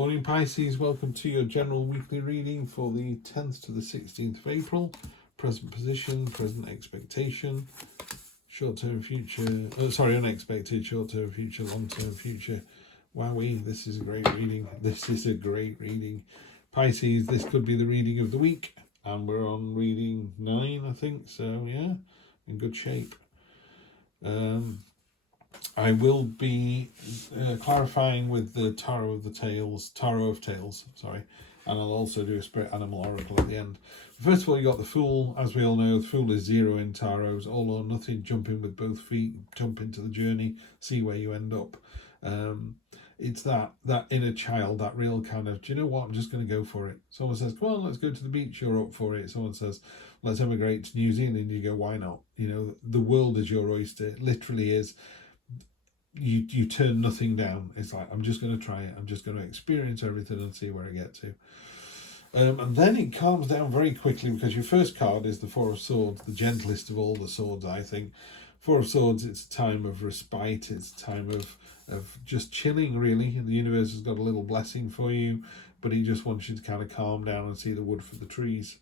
Morning Pisces, welcome to your general weekly reading for the 10th to the 16th of April. Present position, present expectation, short-term future, unexpected, short-term future, long-term future. Wowee, this is a great reading. Pisces, this could be the reading of the week, and we're on reading 9, I think, so yeah, in good shape. I will be clarifying with the Tarot of Tales, and I'll also do a Spirit Animal Oracle at the end. First of all, you got the Fool. As we all know, the Fool is 0 in Tarots, all or nothing, jump in with both feet, jump into the journey, see where you end up. It's that inner child, that real kind of, do you know what, I'm just going to go for it. Someone says, come on, let's go to the beach, you're up for it. Someone says, let's emigrate to New Zealand, you go, why not? You know, the world is your oyster, it literally is. You turn nothing down. It's like, I'm just going to try it. I'm just going to experience everything and see where I get to. And then it calms down very quickly because your first card is the Four of Swords, the gentlest of all the swords, I think. Four of Swords, it's a time of respite. It's a time of just chilling, really. The universe has got a little blessing for you, but he just wants you to kind of calm down and see the wood for the trees.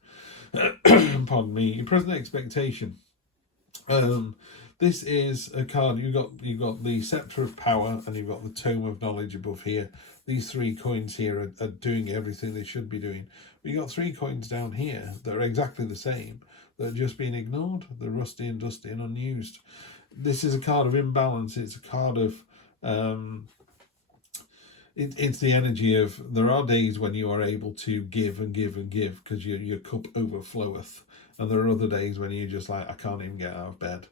Pardon me. Your present expectation. This is a card, you've got the Scepter of Power and you've got the Tome of Knowledge above here. These 3 coins here are doing everything they should be doing. But you've got 3 coins down here that are exactly the same, that are just being ignored. They're rusty and dusty and unused. This is a card of imbalance. It's a card of... It's the energy of, there are days when you are able to give and give and give because your cup overfloweth. And there are other days when you're just like, I can't even get out of bed.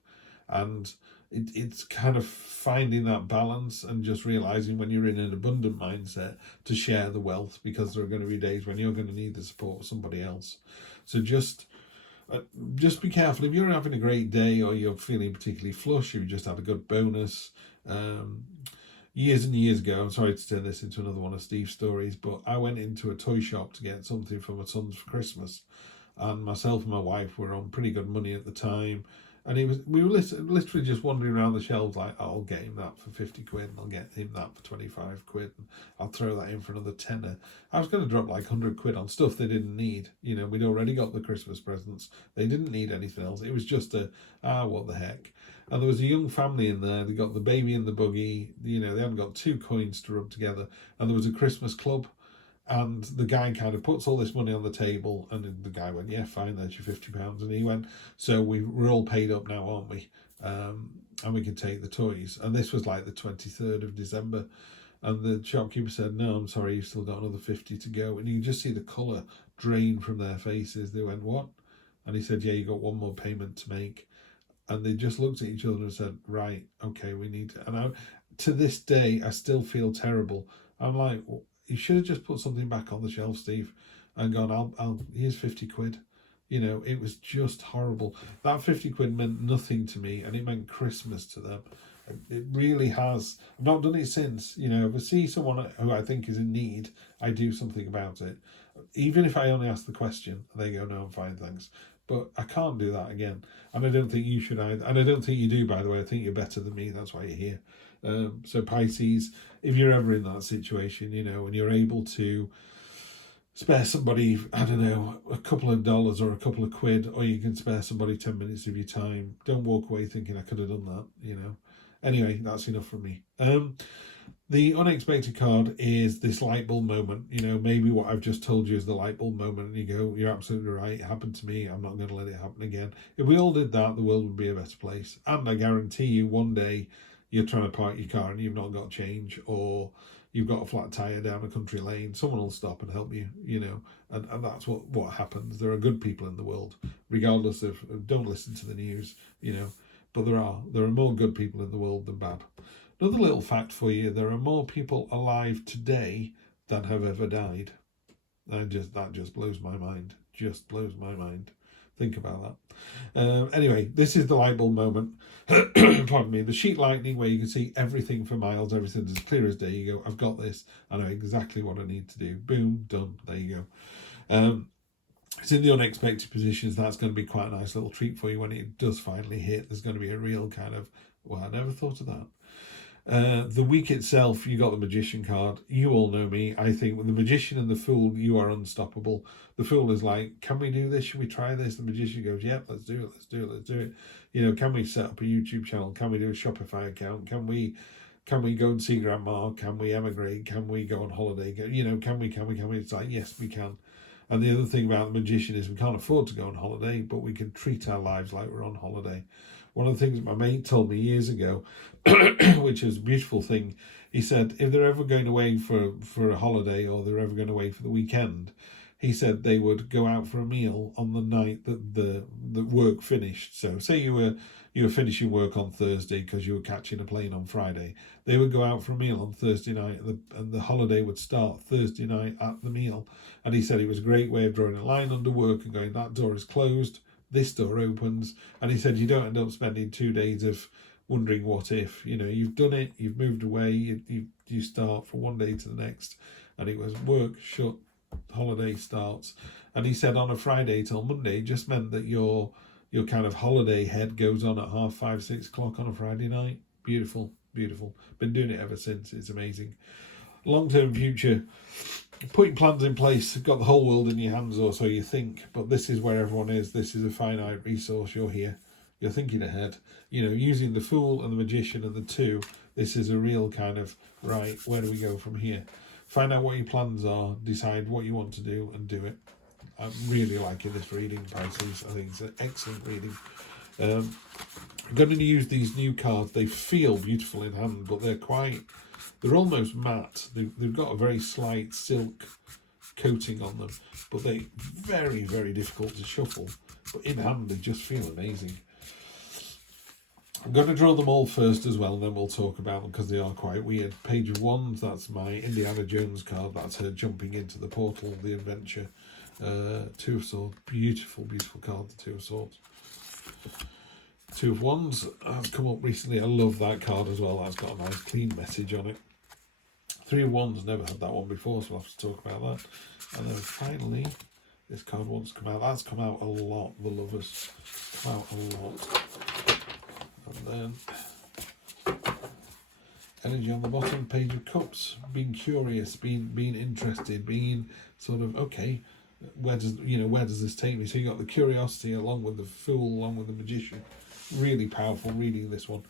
And it's kind of finding that balance and just realizing when you're in an abundant mindset to share the wealth, because there are going to be days when you're going to need the support of somebody else. So just be careful. If you're having a great day or you're feeling particularly flush, you've just had a good bonus. Years and years ago, I'm sorry to turn this into another one of Steve's stories, but I went into a toy shop to get something for my sons for Christmas, and myself and my wife were on pretty good money at the time. And we were literally just wandering around the shelves like, oh, I'll get him that for 50 quid and I'll get him that for 25 quid and I'll throw that in for another tenner. I was going to drop like 100 quid on stuff they didn't need. You know, we'd already got the Christmas presents. They didn't need anything else. It was just what the heck. And there was a young family in there. They got the baby in the buggy. You know, they hadn't got 2 coins to rub together. And there was a Christmas club. And the guy kind of puts all this money on the table, and the guy went, yeah, fine, there's your £50. And he went, so we're all paid up now, aren't we? And we can take the toys. And this was like the 23rd of December. And the shopkeeper said, no, I'm sorry, you've still got another 50 to go. And you can just see the colour drain from their faces. They went, what? And he said, yeah, you got one more payment to make. And they just looked at each other and said, right, okay, we need to. And to this day, I still feel terrible. I'm like, well, you should have just put something back on the shelf, Steve, and gone, here's 50 quid. You know, it was just horrible. That 50 quid meant nothing to me, and it meant Christmas to them. It really has. I've not done it since. You know, if I see someone who I think is in need, I do something about it. Even if I only ask the question, and they go, no, I'm fine, thanks. But I can't do that again. And I don't think you should either. And I don't think you do, by the way. I think you're better than me. That's why you're here. So Pisces, if you're ever in that situation, you know, and you're able to spare somebody, I don't know, a couple of dollars or a couple of quid, or you can spare somebody 10 minutes of your time, don't walk away thinking I could have done that, you know. Anyway, that's enough from me. The unexpected card is this light bulb moment. You know, maybe what I've just told you is the light bulb moment, and you go, you're absolutely right, it happened to me, I'm not going to let it happen again. If we all did that, the world would be a better place. And I guarantee you, one day, you're trying to park your car and you've not got change, or you've got a flat tyre down a country lane, someone will stop and help you, you know, and that's what happens. There are good people in the world, regardless of, don't listen to the news, you know, but there are more good people in the world than bad. Another little fact for you, there are more people alive today than have ever died. That just blows my mind. Just blows my mind. Think about that. Anyway, this is the light bulb moment. Pardon me. The sheet lightning, where you can see everything for miles, everything's as clear as day. You go, I've got this. I know exactly what I need to do. Boom, done. There you go. It's in the unexpected positions. That's going to be quite a nice little treat for you when it does finally hit. There's going to be a real kind of, well, I never thought of that. The week itself, you got the Magician card. You all know me. I think with the Magician and the Fool, you are unstoppable. The Fool is like, can we do this? Should we try this? The Magician goes, yep, let's do it, let's do it, let's do it. You know, can we set up a YouTube channel? Can we do a Shopify account? Can we go and see Grandma? Can we emigrate? Can we go on holiday? You know, can we? It's like, yes, we can. And the other thing about the Magician is we can't afford to go on holiday, but we can treat our lives like we're on holiday. One of the things my mate told me years ago, which is a beautiful thing, he said, if they're ever going away for a holiday or they're ever going away for the weekend, he said they would go out for a meal on the night that the work finished. So say you were finishing work on Thursday because you were catching a plane on Friday. They would go out for a meal on Thursday night, and the holiday would start Thursday night at the meal. And he said it was a great way of drawing a line under work and going, that door is closed, this door opens. And he said you don't end up spending 2 days of wondering what if. You know, you've done it, you've moved away, you start from one day to the next, and it was work, shut, holiday starts. And he said on a Friday till Monday just meant that your kind of holiday head goes on at 5:30, 6 o'clock on a Friday night. Beautiful, beautiful. Been doing it ever since. It's amazing. Long-term future, putting plans in place. Got the whole world in your hands, or so you think, but this is where everyone is. This is a finite resource. You're here, you're thinking ahead, you know, using the Fool and the Magician and the two. This is a real kind of, right, where do we go from here? Find out what your plans are, decide what you want to do, and do it. I'm really liking this reading, Pisces. I think it's an excellent reading. I'm going to use these new cards. They feel beautiful in hand, but they're almost matte. They've got a very slight silk coating on them, but they're very, very difficult to shuffle. But in hand, they just feel amazing. I'm going to draw them all first as well, and then we'll talk about them because they are quite weird. Page of Wands, that's my Indiana Jones card. That's her jumping into the portal of the adventure. Two of Swords, beautiful, beautiful card, the Two of Swords. Two of Wands has come up recently. I love that card as well. That's got a nice clean message on it. Three of Wands, never had that one before, so we'll have to talk about that. And then finally, this card wants to come out. That's come out a lot, the Lovers. Come out a lot. And then energy on the bottom, Page of Cups, being curious, being interested, being sort of, okay, where does this take me? So you got the curiosity along with the Fool, along with the Magician. Really powerful reading, this one.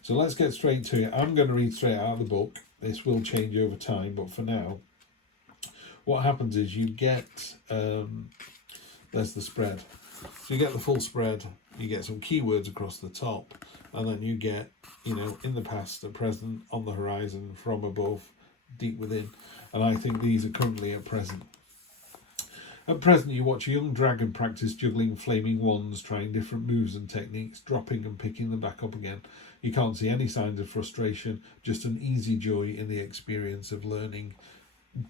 So let's get straight to it. I'm going to read straight out of the book. This will change over time, but for now, what happens is you get there's the spread. So you get the full spread, you get some keywords across the top, and then you get, you know, in the past, the present, on the horizon, from above, deep within. And I think these are currently at present. At present, you watch a young dragon practice juggling flaming wands, trying different moves and techniques, dropping and picking them back up again. You can't see any signs of frustration, just an easy joy in the experience of learning.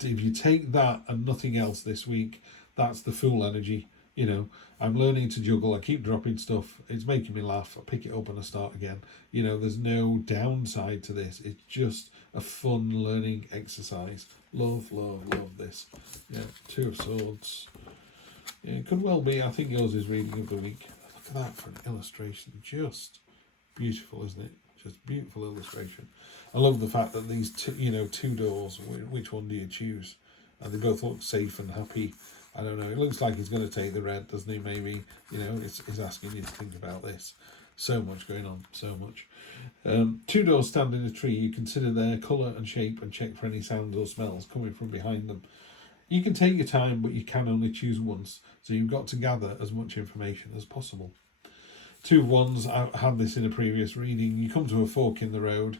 If you take that and nothing else this week, that's the Fool energy. You know, I'm learning to juggle, I keep dropping stuff, it's making me laugh, I pick it up and I start again. You know, there's no downside to this. It's just a fun learning exercise. Love, love, love this. Yeah, Two of Swords. Yeah, it could well be. I think yours is reading of the week. Look at that for an illustration. Just beautiful, isn't it? Just beautiful illustration. I love the fact that these two doors, which one do you choose? They both look safe and happy. I don't know. It looks like he's going to take the red, doesn't he? Maybe, you know, it's asking you to think about this. So much going on, so much. Two doors stand in a tree. You consider their colour and shape and check for any sounds or smells coming from behind them. You can take your time, but you can only choose once, so you've got to gather as much information as possible. Two of Wands, I had this in a previous reading. You come to a fork in the road,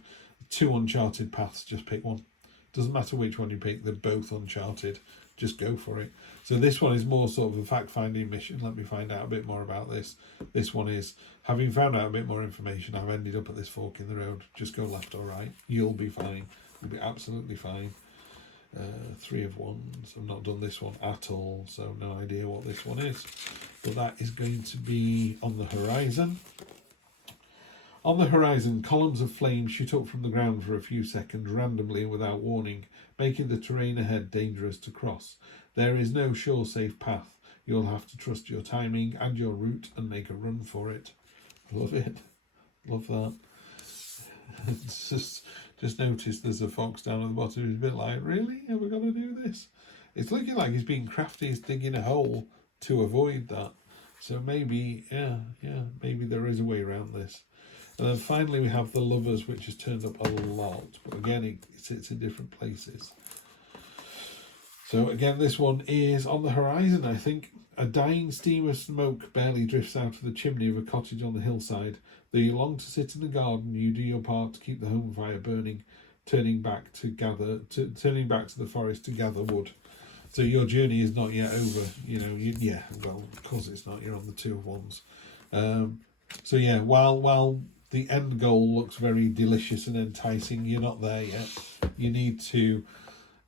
two uncharted paths, just pick one. Doesn't matter which one you pick, they're both uncharted. Just go for it. So this one is more sort of a fact-finding mission. Let me find out a bit more about this. This one is, having found out a bit more information, I've ended up at this fork in the road. Just go left or right. You'll be fine. You'll be absolutely fine. Three of Wands. I've not done this one at all, so no idea what this one is. But that is going to be on the horizon. On the horizon, columns of flame shoot up from the ground for a few seconds randomly without warning, making the terrain ahead dangerous to cross. There is no sure safe path. You'll have to trust your timing and your route and make a run for it. Love it. Love that. It's Just noticed there's a fox down at the bottom. He's a bit like, really? Have we got to do this? It's looking like he's being crafty. He's digging a hole to avoid that. So maybe, maybe there is a way around this. And then finally we have the Lovers, which has turned up a lot. But again, it sits in different places. So again, this one is on the horizon, I think. A dying steam of smoke barely drifts out of the chimney of a cottage on the hillside. Though you long to sit in the garden, you do your part to keep the home fire burning, turning back to the forest to gather wood. So your journey is not yet over. Of course it's not. You're on the Two of Wands. So yeah, while the end goal looks very delicious and enticing, you're not there yet. You need to,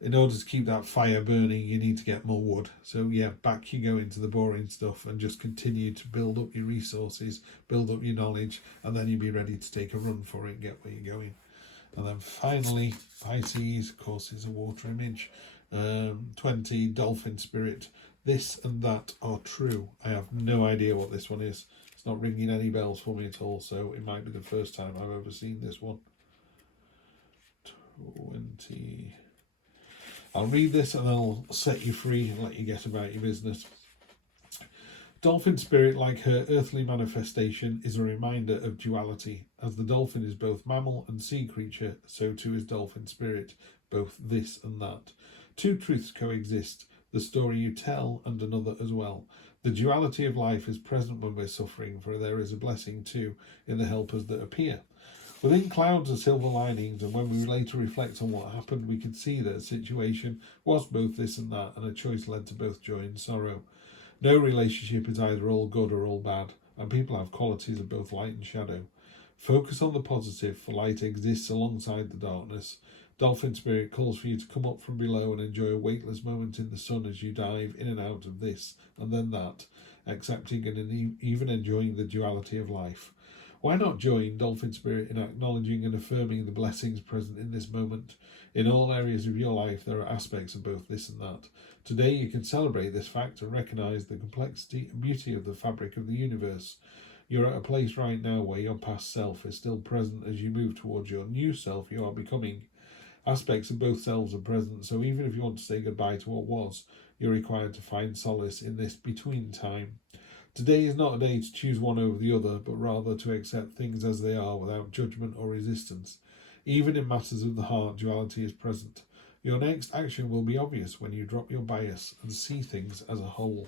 in order to keep that fire burning, you need to get more wood. So yeah, back you go into the boring stuff and just continue to build up your resources, build up your knowledge, and then you'll be ready to take a run for it and get where you're going. And then finally, Pisces, of course, is a water image. 20, dolphin spirit. This and that are true. I have no idea what this one is. It's not ringing any bells for me at all, so it might be the first time I've ever seen this one. 20. I'll read this and I'll set you free and let you get about your business. Dolphin spirit, like her earthly manifestation, is a reminder of duality. As the dolphin is both mammal and sea creature, so too is dolphin spirit, both this and that. Two truths coexist, the story you tell and another as well. The duality of life is present when we're suffering, for there is a blessing too in the helpers that appear. Within clouds are silver linings, and when we later reflect on what happened, we can see that a situation was both this and that, and a choice led to both joy and sorrow. No relationship is either all good or all bad, and people have qualities of both light and shadow. Focus on the positive, for light exists alongside the darkness. Dolphin spirit calls for you to come up from below and enjoy a weightless moment in the sun as you dive in and out of this and then that, accepting and even enjoying the duality of life. Why not join Dolphin Spirit in acknowledging and affirming the blessings present in this moment? In all areas of your life, there are aspects of both this and that. Today, you can celebrate this fact and recognize the complexity and beauty of the fabric of the universe. You're at a place right now where your past self is still present as you move towards your new self you are becoming. Aspects of both selves are present, so even if you want to say goodbye to what was, you're required to find solace in this between time. Today is not a day to choose one over the other, but rather to accept things as they are without judgment or resistance. Even in matters of the heart, duality is present. Your next action will be obvious when you drop your bias and see things as a whole.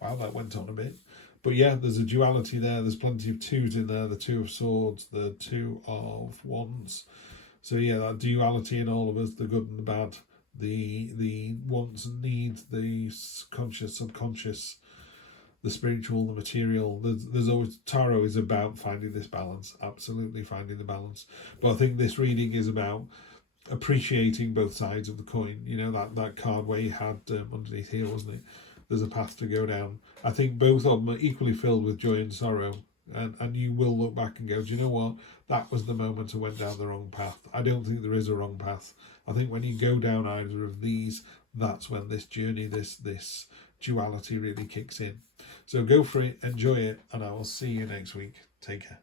Wow, that went on a bit. But yeah, there's a duality there. There's plenty of twos in there. The Two of Swords, the Two of Wands. So yeah, that duality in all of us, the good and the bad, the wants and needs, the conscious, subconscious, the spiritual, the material. There's always, tarot is about finding this balance, absolutely finding the balance. But I think this reading is about appreciating both sides of the coin. You know, that card where you had underneath here, wasn't it? There's a path to go down. I think both of them are equally filled with joy and sorrow. And you will look back and go, do you know what? That was the moment I went down the wrong path. I don't think there is a wrong path. I think when you go down either of these, that's when this journey, this duality really kicks in. So go for it, enjoy it, and I will see you next week. Take care.